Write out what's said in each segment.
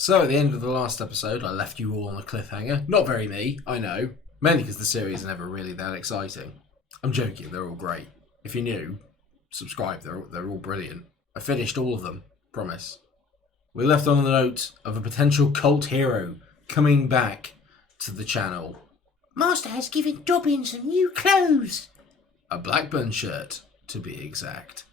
So at the end of the last episode, I left you all on a cliffhanger. Not very me, I know. Mainly because the series is never really that exciting. I'm joking, they're all great. If you're new, subscribe, they're all brilliant. I finished all of them, promise. We left on the note of a potential cult hero coming back to the channel. Master has given Dobbin some new clothes. A Blackburn shirt, to be exact.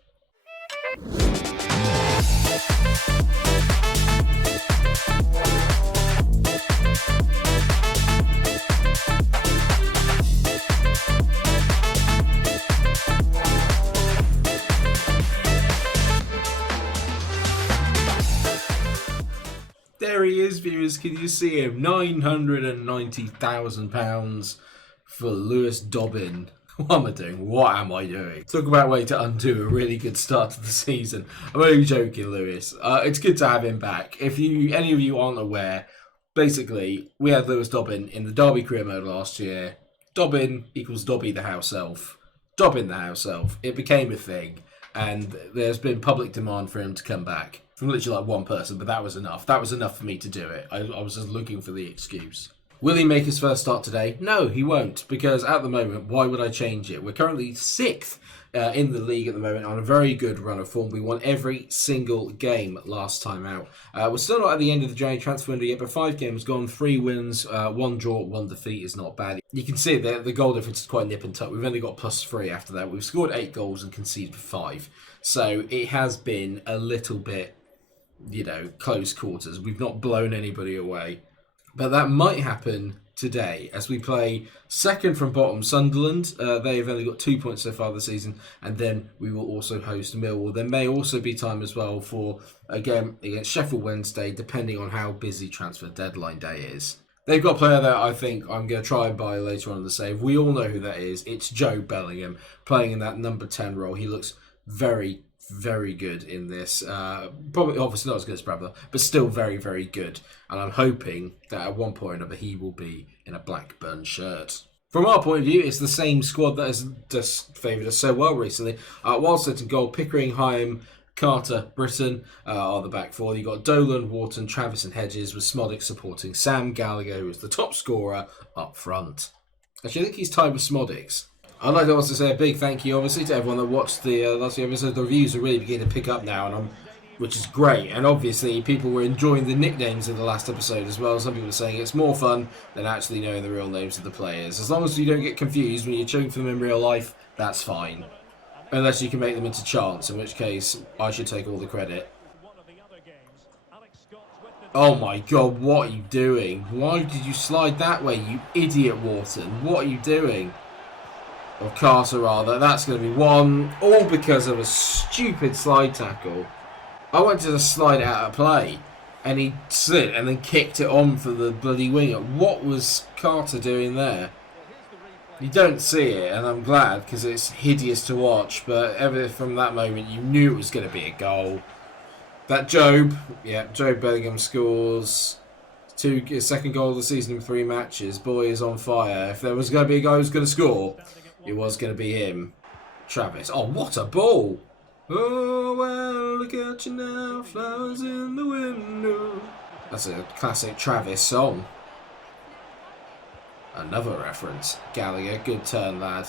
There he is, viewers. Can you see him? £990,000 for Lewis Dobbin. What am I doing? What am I doing? Talk about a way to undo a really good start to the season. I'm only joking, Lewis. It's good to have him back. If any of you aren't aware, basically, we had Lewis Dobbin in the Derby career mode last year. Dobbin equals Dobby the house elf. Dobbin the house elf. It became a thing, and there's been public demand for him to come back. From literally like one person, but that was enough. That was enough for me to do it. I was just looking for the excuse. Will he make his first start today? No, he won't, because at the moment, why would I change it? We're currently 6th in the league at the moment on a very good run of form. We won every single game last time out. We're still not at the end of the January transfer window yet, but 5 games gone, 3 wins, 1 draw, 1 defeat is not bad. You can see that the goal difference is quite nip and tuck. We've only got +3 after that. We've scored 8 goals and conceded 5. So it has been a little bit, close quarters. We've not blown anybody away. But that might happen today as we play second from bottom Sunderland. They've only got 2 points so far this season, and then we will also host Millwall. There may also be time as well for, again, against Sheffield Wednesday, depending on how busy transfer deadline day is. They've got a player that I think I'm going to try and buy later on in the save. We all know who that is. It's Joe Bellingham playing in that number 10 role. He looks very good in this. Probably, obviously not as good as Bradley, but still very, very good. And I'm hoping that at one point or another he will be in a Blackburn shirt. From our point of view, it's the same squad that has just favoured us so well recently. Whilst in goal, Pickering, Hyam, Carter, Britton are the back four. You've got Dolan, Wharton, Travis and Hedges with Smodic supporting Sam Gallagher, who is the top scorer up front. Actually, I think he's tied with Smodic's. I'd like to also say a big thank you, obviously, to everyone that watched the last few episodes. The reviews are really beginning to pick up now, which is great. And obviously, people were enjoying the nicknames in the last episode as well. Some people are saying it's more fun than actually knowing the real names of the players. As long as you don't get confused when you're cheering for them in real life, that's fine. Unless you can make them into chants, in which case I should take all the credit. Oh my god, what are you doing? Why did you slide that way, you idiot, Wharton? What are you doing? Or Carter rather, that's going to be 1, all because of a stupid slide tackle. I went to just slide it out of play, and he slid and then kicked it on for the bloody winger. What was Carter doing there? You don't see it, and I'm glad, because it's hideous to watch, but ever from that moment you knew it was going to be a goal. That Job Bellingham scores his second goal of the season in 3 matches. Boy is on fire. If there was going to be a guy who was going to score, it was going to be him. Travis. Oh, what a ball! Oh, well, look at you now, flowers in the window. That's a classic Travis song. Another reference. Gallagher, good turn, lad.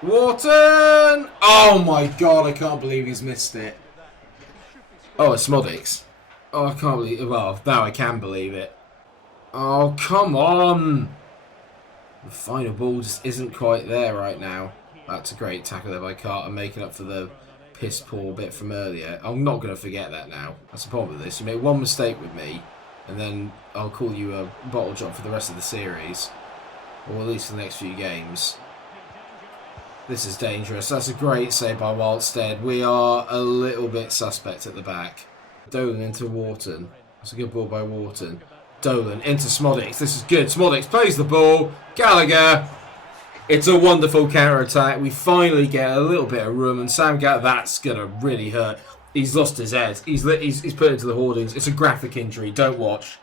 Wharton! Oh my god, I can't believe he's missed it. Oh, it's Smodic's. Oh, I can't believe it. Well, now I can believe it. Oh, come on! The final ball just isn't quite there right now. That's a great tackle there by Carter, making up for the piss poor bit from earlier. I'm not going to forget that now. That's the problem with this. You make one mistake with me, and then I'll call you a bottle job for the rest of the series. Or at least for the next few games. This is dangerous. That's a great save by Wildstead. We are a little bit suspect at the back. Dolan into Wharton. That's a good ball by Wharton. Dolan into Smodics. This is good. Smodics plays the ball. Gallagher. It's a wonderful counter-attack. We finally get a little bit of room, and Sam Gallagher, that's going to really hurt. He's lost his head. He's put it into the hoardings. It's a graphic injury. Don't watch.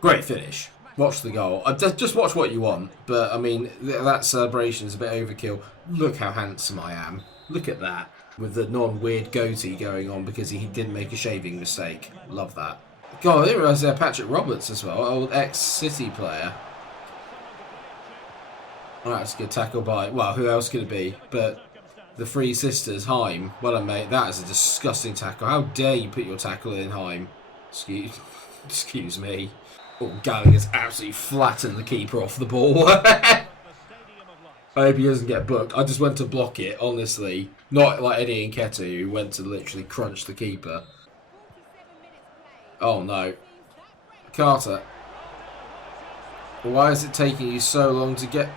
Great finish. Watch the goal. Just watch what you want. But, I mean, that celebration is a bit overkill. Look how handsome I am. Look at that. with the non-weird goatee going on because he didn't make a shaving mistake. Love that. God, I didn't realise there Patrick Roberts as well, old ex-City player. Alright, that's a good tackle by, well, who else could it be? But the three sisters, Heim. Well done, mate. That is a disgusting tackle. How dare you put your tackle in, Heim? Excuse me. Oh, Gallagher's absolutely flattened the keeper off the ball. I hope he doesn't get booked. I just went to block it, honestly. Not like Eddie Nketiah, who went to literally crunch the keeper. Oh, no. Carter. Why is it taking you so long to get...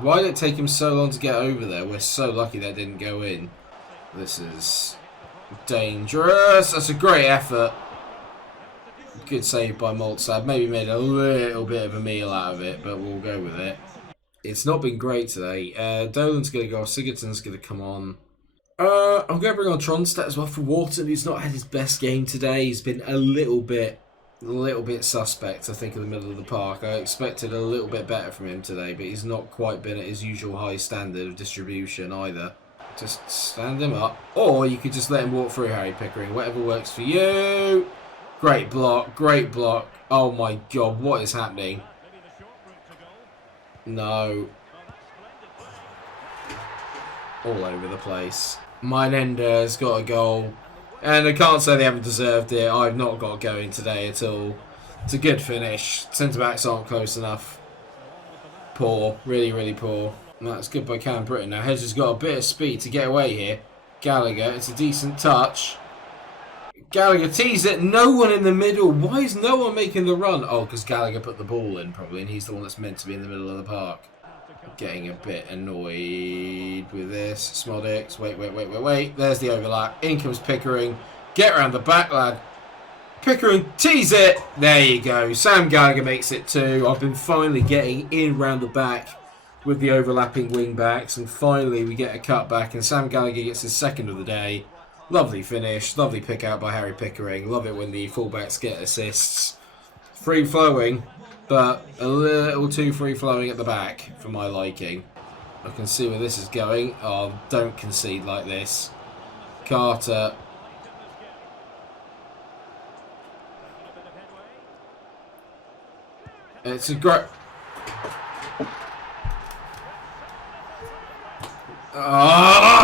Why did it take him so long to get over there? We're so lucky that didn't go in. This is dangerous. That's a great effort. Good save by Maltzad. Maybe made a little bit of a meal out of it, but we'll go with it. It's not been great today. Dolan's going to go. Sigurdsson's going to come on. I'm going to bring on Tronstedt as well for Wharton, who's not had his best game today. He's been a little bit suspect, I think, in the middle of the park. I expected a little bit better from him today, but he's not quite been at his usual high standard of distribution either. Just stand him up. Or you could just let him walk through, Harry Pickering. Whatever works for you. Great block. Great block. Oh my God, what is happening? No. All over the place. Mynender's got a goal. And I can't say they haven't deserved it. I've not got going today at all. It's a good finish. Centre-backs aren't close enough. Poor. Really, really poor. That's good by Cam Britton. Now Hedges has got a bit of speed to get away here. Gallagher, it's a decent touch. Gallagher tees it. No one in the middle. Why is no one making the run? Oh, because Gallagher put the ball in probably, and he's the one that's meant to be in the middle of the park. Getting a bit annoyed with this. Smodix. Wait. There's the overlap. In comes Pickering. Get around the back, lad. Pickering tees it. There you go. Sam Gallagher makes it 2. I've been finally getting in round the back with the overlapping wing backs, and finally we get a cut back, and Sam Gallagher gets his second of the day. Lovely finish. Lovely pick out by Harry Pickering. Love it when the fullbacks get assists. Free flowing, but a little too free flowing at the back for my liking. I can see where this is going. Oh, don't concede like this. Carter. It's a great... Oh!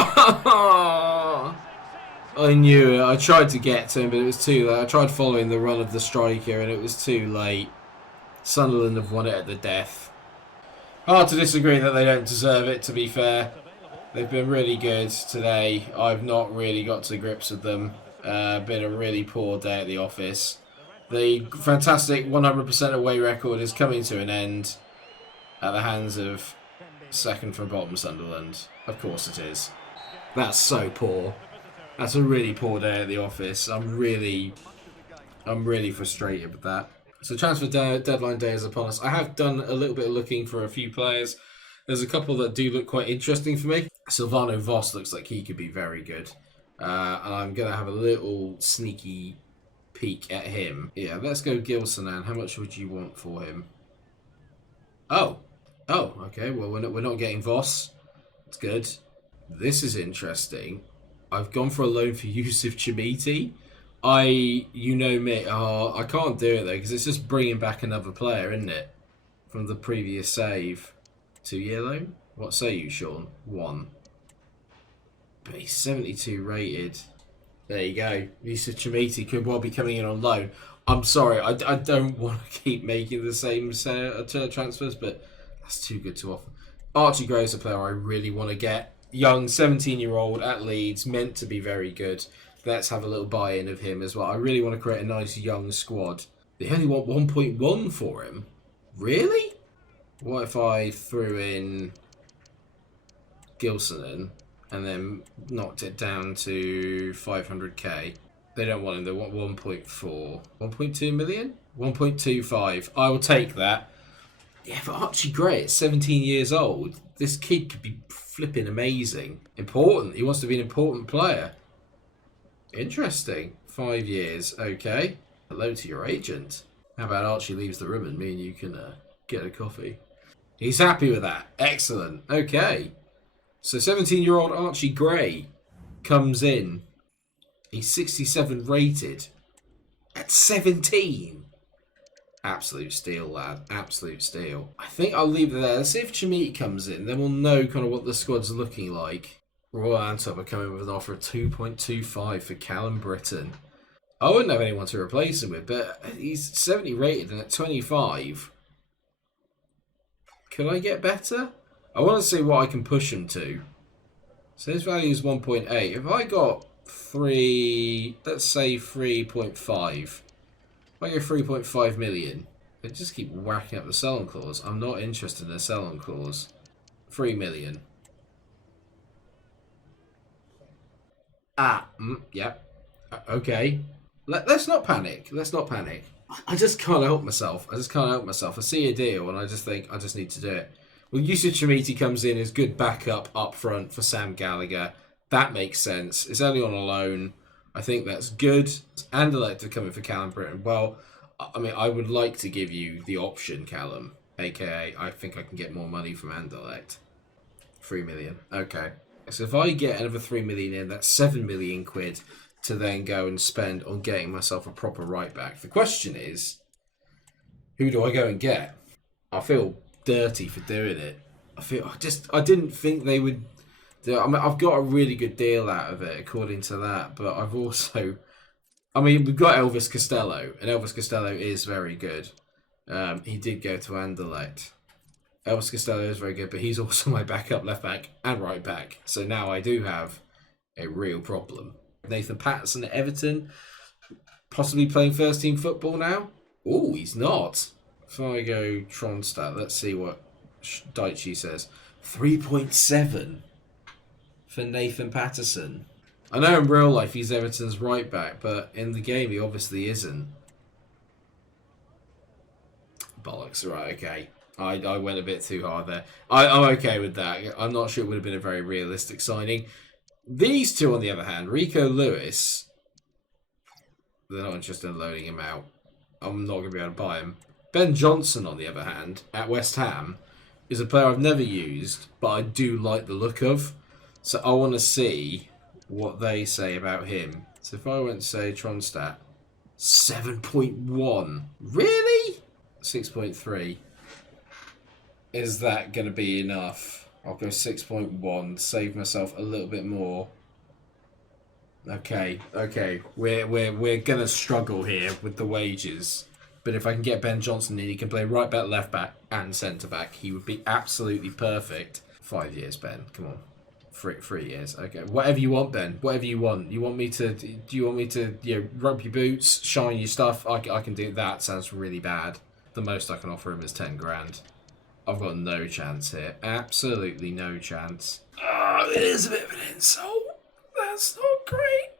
I knew it. I tried to get to him, but it was too late. I tried following the run of the striker, and it was too late. Sunderland have won it at the death. Hard to disagree that they don't deserve it, to be fair. They've been really good today. I've not really got to grips with them. Been a really poor day at the office. The fantastic 100% away record is coming to an end at the hands of second from bottom Sunderland. Of course it is. That's so poor. That's a really poor day at the office. I'm really frustrated with that. So transfer deadline day is upon us. I have done a little bit of looking for a few players. There's a couple that do look quite interesting for me. Silvano Voss looks like he could be very good. And I'm going to have a little sneaky peek at him. Yeah, let's go Gilsonan. How much would you want for him? Oh, okay. Well, we're not getting Voss. It's good. This is interesting. I've gone for a loan for Yusuf Chimiti. You know me. I can't do it though because it's just bringing back another player, isn't it? From the previous save. 2-year loan? What say you, Sean? 1. But he's 72 rated. There you go. Yusuf Chimiti could well be coming in on loan. I'm sorry, I don't want to keep making the same transfers, but that's too good to offer. Archie Gray's a player I really want to get. Young, 17-year-old at Leeds, meant to be very good. Let's have a little buy-in of him as well. I really want to create a nice young squad. They only want 1.1 for him. Really? What if I threw in Gilsonan and then knocked it down to 500k? They don't want him. They want 1.4. 1.2 million? 1.25. I will take that. Yeah, but Archie Gray at 17 years old, this kid could be flipping amazing. Important. He wants to be an important player. Interesting. 5 years. Okay. Hello to your agent. How about Archie leaves the room and me and you can get a coffee? He's happy with that. Excellent. Okay. So 17-year-old Archie Gray. comes in. He's 67 rated at 17. Absolute steal, lad. Absolute steal. I think I'll leave it there. Let's see if Chimiti comes in. Then we'll know kind of what the squad's looking like. Royal Antwerp are coming with an offer of 2.25 for Callum Britton. I wouldn't have anyone to replace him with, but he's 70 rated and at 25. Could I get better? I want to see what I can push him to. So his value is 1.8. If I got 3, let's say 3.5. If I go 3.5 million, they just keep whacking up the sell-on clause. I'm not interested in a sell-on clause. 3 million. Yep. Okay. Let's not panic. Let's not panic. I just can't help myself. I see a deal and I just think I just need to do it. Well, Yusuf Chimiti comes in as good backup up front for Sam Gallagher. That makes sense. It's only on a loan. I think that's good. Anderlecht to come in for Callum Britton. Well, I mean, I would like to give you the option, Callum. AKA, I think I can get more money from Anderlecht. 3 million. Okay. So if I get another 3 million in, that's 7 million quid to then go and spend on getting myself a proper right back. The question is, who do I go and get? I feel dirty for doing it. I didn't think they would. I mean, I've got a really good deal out of it according to that, but I've also, I mean, we've got Elvis Costello, and Elvis Costello is very good. He did go to Anderlecht. Elvis Costello is very good, but he's also my backup left back and right back. So now I do have a real problem. Nathan Patterson at Everton, possibly playing first team football now. Oh, he's not. If I go Tronstadt, let's see what Daichi says. 3.7 for Nathan Patterson. I know in real life he's Everton's right back, but in the game he obviously isn't. Bollocks, right, okay. I went a bit too hard there. I'm okay with that. I'm not sure it would have been a very realistic signing. These two, on the other hand, Rico Lewis, they're not interested in loaning him out. I'm not going to be able to buy him. Ben Johnson, on the other hand, at West Ham, is a player I've never used, but I do like the look of. So I want to see what they say about him. So if I went to say Tronstadt, 7.1. Really? 6.3. Is that going to be enough? I'll go 6.1, save myself a little bit more. Okay. We're gonna struggle here with the wages. But if I can get Ben Johnson in, he can play right back, left back, and centre back. He would be absolutely perfect. 5 years, Ben. Come on. 3 years. Okay. Whatever you want, Ben. Whatever you want. Do you want me to rub your boots, shine your stuff? I can do that. Sounds really bad. The most I can offer him is 10 grand. I've got no chance here. Absolutely no chance. It is a bit of an insult. That's not great.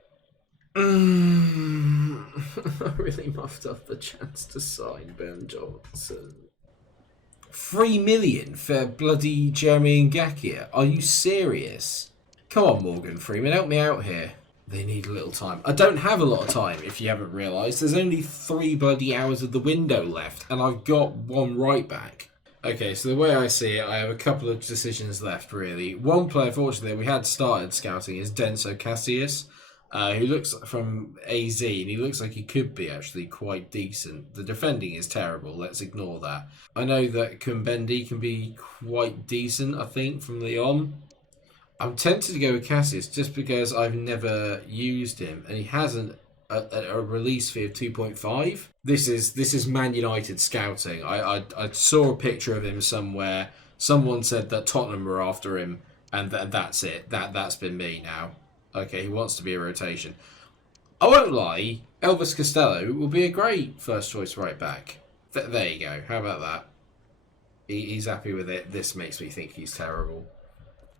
I really muffed up the chance to sign Ben Johnson. 3 million for bloody Jeremy Ngakia. Are you serious? Come on, Morgan Freeman, help me out here. They need a little time. I don't have a lot of time, if you haven't realised. There's only 3 bloody hours of the window left, and I've got 1 right back. Okay, so the way I see it, I have a couple of decisions left, really. One player, fortunately, we had started scouting is Denso Cassius, who looks from AZ, and he looks like he could be actually quite decent. The defending is terrible, let's ignore that. I know that Kumbendi can be quite decent, I think, from Lyon. I'm tempted to go with Cassius just because I've never used him, and he hasn't a release fee of 2.5. This is Man United scouting. I saw a picture of him somewhere. Someone said that Tottenham were after him, and that's it. That's been me now. Okay, he wants to be a rotation. I won't lie, Elvis Costello will be a great first choice right back. There you go. How about that? He's happy with it. This makes me think he's terrible.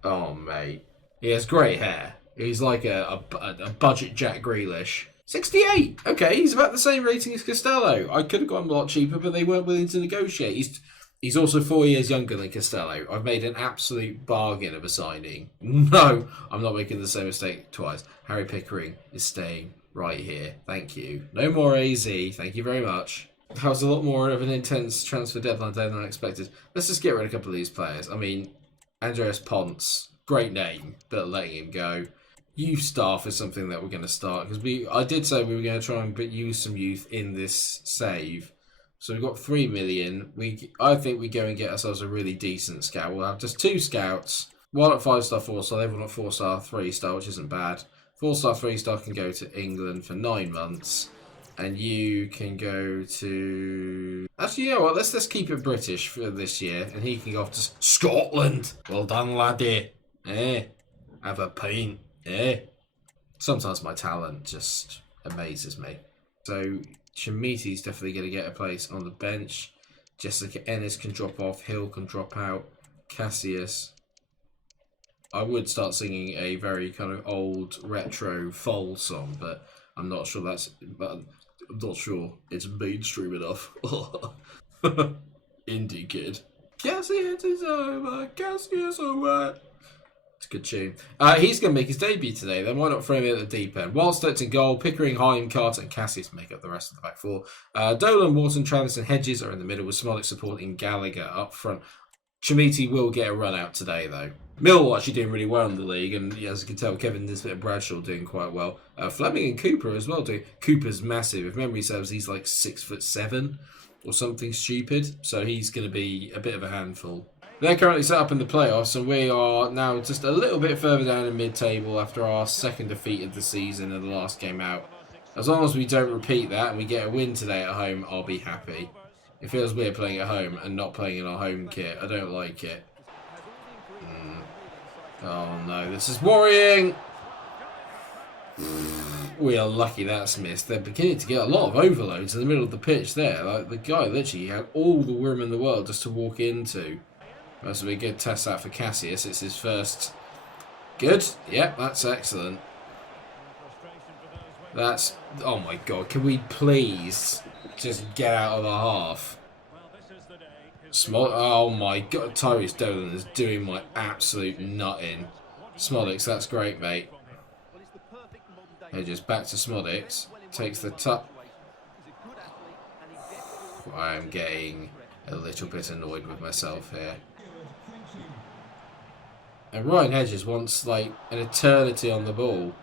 Oh mate, he has grey hair. He's like a budget Jack Grealish. 68. Okay, he's about the same rating as Costello. I could have gone a lot cheaper, but they weren't willing to negotiate. He's also 4 years younger than Costello. I've made an absolute bargain of a signing. No, I'm not making the same mistake twice. Harry Pickering is staying right here. Thank you. No more AZ. Thank you very much. That was a lot more of an intense transfer deadline day than I expected. Let's just get rid of a couple of these players. I mean, Andreas Ponce, great name, but letting him go. Youth staff is something that we're going to start, because I did say we were going to try and use some youth in this save. So we've got 3 million. I think we go and get ourselves a really decent scout. We'll have just 2 scouts, one at 5-star, 4-star, everyone at 4-star, 3-star, which isn't bad. 4-star, 3-star can go to England for 9 months, and you can go to. Actually, you know what? Let's keep it British for this year, and he can go off to Scotland. Well done, laddie. Have a pint. Sometimes my talent just amazes me. So Chimiti's definitely going to get a place on the bench. Jessica Ennis can drop off. Hill can drop out. Cassius. I would start singing a very kind of old retro Foal song, but I'm not sure it's mainstream enough. Indie kid. Cassius is over. Cassius over. It's a good tune. He's going to make his debut today. Then why not throw him in at the deep end? Wildstedt's in goal. Pickering, Heim, Carter and Cassius make up the rest of the back four. Dolan, Wharton, Travis and Hedges are in the middle with Smolik supporting Gallagher up front. Chimiti will get a run out today though. Millwall actually doing really well in the league, and as you can tell, Kevin Nisbet and Bradshaw doing quite well. Fleming and Cooper as well doing. Cooper's massive. If memory serves, he's like 6'7" or something stupid, so he's going to be a bit of a handful. They're currently set up in the playoffs, and we are now just a little bit further down in mid-table after our second defeat of the season and the last game out. As long as we don't repeat that and we get a win today at home, I'll be happy. It feels weird playing at home and not playing in our home kit. I don't like it. Oh no, this is worrying! We are lucky that's missed. They're beginning to get a lot of overloads in the middle of the pitch there. Like, the guy literally had all the room in the world just to walk into. That's a be good test that for Cassius. It's his first. Good. Yep, that's excellent. That's. Oh my god. Can we please just get out of the half? Small. Oh my god. Tyrese Dolan is doing my absolute nutting. Smolix, that's great, mate. Hedges back to Smolix. Takes the tuck. I am getting a little bit annoyed with myself here. And Ryan Hedges wants like an eternity on the ball.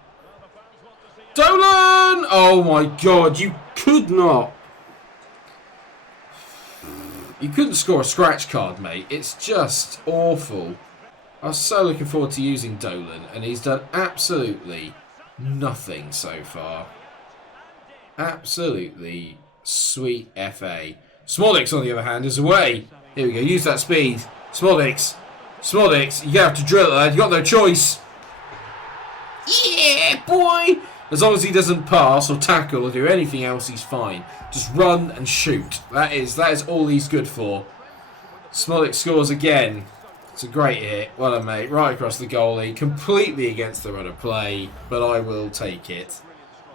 Dolan! Oh my god, you could not. You couldn't score a scratch card, mate. It's just awful. I was so looking forward to using Dolan, and he's done absolutely nothing so far. Absolutely sweet FA. Smolix, on the other hand, is away. Here we go, use that speed. Smolix, you have to drill it, lad. You got no choice. Yeah, boy! As long as he doesn't pass or tackle or do anything else, he's fine. Just run and shoot. That is all he's good for. Smolix scores again. It's a great hit. Well done, mate. Right across the goalie. Completely against the run of play, but I will take it.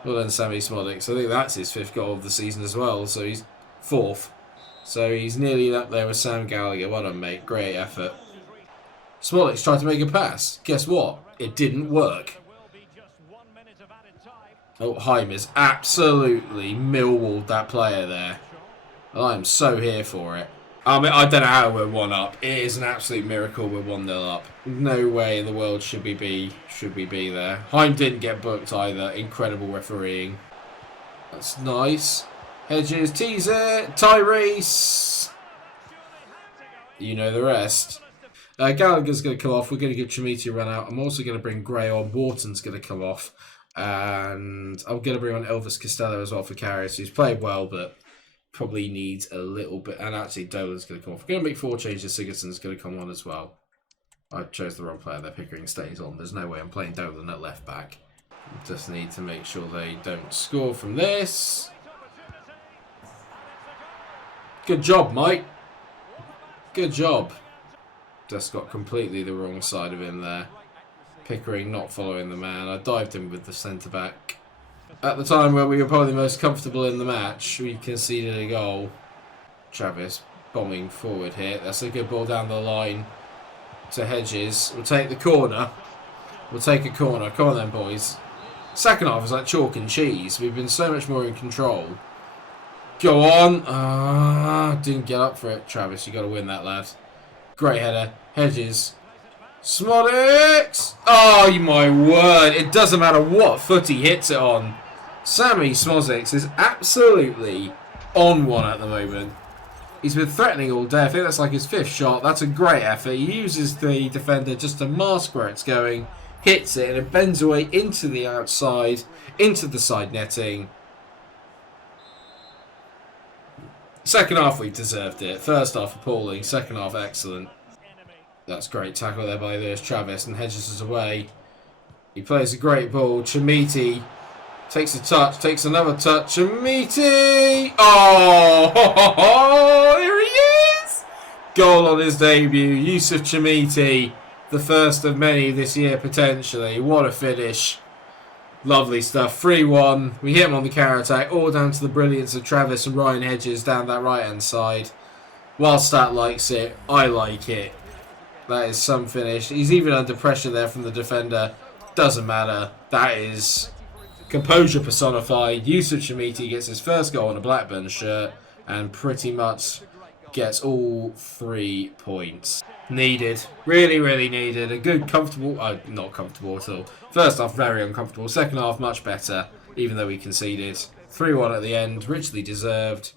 Well done, Sammy Smolix. I think that's his 5th goal of the season as well, so he's 4th. So he's nearly up there with Sam Gallagher. Well done, mate. Great effort. Smolix tried to make a pass. Guess what? It didn't work. Oh, Heim is absolutely millwalled that player there. I am so here for it. I mean, I don't know how we're 1-up. It is an absolute miracle we're 1-0 up. No way in the world should we be there. Heim didn't get booked either. Incredible refereeing. That's nice. Hedges, tease it. Tyrese. You know the rest. Gallagher's going to come off. We're going to give Chimiti a run out. I'm also going to bring Gray on. Wharton's going to come off. And I'm going to bring on Elvis Costello as well for Carriers, who's played well, but probably needs a little bit. And actually, Dolan's going to come off. We're going to make 4 changes. Sigurdsson's going to come on as well. I chose the wrong player there. Pickering stays on. There's no way I'm playing Dolan at left back. Just need to make sure they don't score from this. Good job, Mike. Good job. Just got completely the wrong side of him there. Pickering not following the man. I dived him with the centre-back. At the time where we were probably most comfortable in the match, we conceded a goal. Travis bombing forward here. That's a good ball down the line to Hedges. We'll take the corner. We'll take a corner. Come on then, boys. Second half was like chalk and cheese. We've been so much more in control. Go on. Didn't get up for it. Travis, you got to win that, lad. Great header. Hedges. Smodics! Oh, my word. It doesn't matter what foot he hits it on. Sammy Smodics is absolutely on one at the moment. He's been threatening all day. I think that's like his 5th shot. That's a great effort. He uses the defender just to mask where it's going, hits it, and it bends away into the outside, into the side netting. Second half, we deserved it. First half, appalling. Second half, excellent. That's great tackle there by Lewis Travis, and Hedges is away. He plays a great ball. Chamiti takes a touch, takes another touch. Chamiti! Oh, here he is! Goal on his debut. Yusuf Chamiti, the first of many this year potentially. What a finish. Lovely stuff. 3-1. We hit him on the counter-attack, all down to the brilliance of Travis and Ryan Hedges down that right-hand side. While Stat likes it, I like it. That is some finish. He's even under pressure there from the defender. Doesn't matter. That is composure personified. Yusuf Chamiti gets his first goal on a Blackburn shirt and pretty much gets all 3 points. Needed. Really, really needed. A good, comfortable... not comfortable at all. First half, very uncomfortable. Second half, much better, even though we conceded. 3-1 at the end. Richly deserved.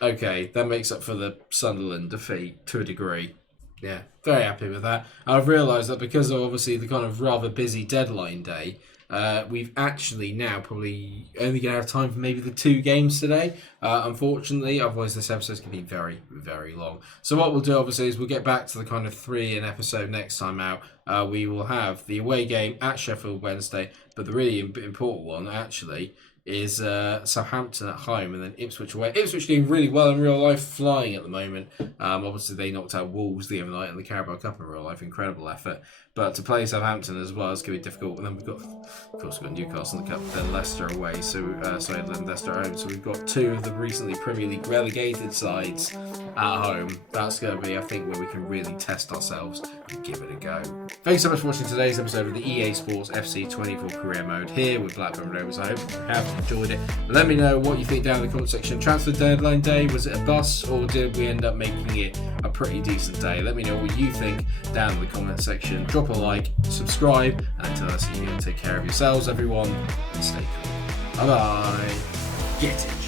Okay, that makes up for the Sunderland defeat to a degree. Yeah, very happy with that. I've realised that because of obviously the kind of rather busy deadline day, we've actually now probably only going to have time for maybe the 2 games today. Unfortunately, otherwise this episode's going to be very, very long. So what we'll do obviously is we'll get back to the kind of 3 an episode next time out. We will have the away game at Sheffield Wednesday, but the really important one actually is Southampton at home and then Ipswich away. Ipswich doing really well in real life, flying at the moment. Obviously, they knocked out Wolves the other night in the Carabao Cup in real life. Incredible effort. But to play Southampton as well is going to be difficult. And then we've got, of course, we've got Newcastle in the Cup, then Leicester away. Then Leicester at home. So we've got 2 of the recently Premier League relegated sides at home. That's going to be, I think, where we can really test ourselves and give it a go. Thanks so much for watching today's episode of the EA Sports FC 24 Career Mode here with Blackburn Rovers. I hope you have enjoyed it. Let me know what you think down in the comment section. Transfer deadline day, was it a bust or did we end up making it a pretty decent day? Let me know what you think down in the comment section. Drop a like, subscribe, and until I see you, take care of yourselves, everyone, and stay cool. Bye bye. Get it.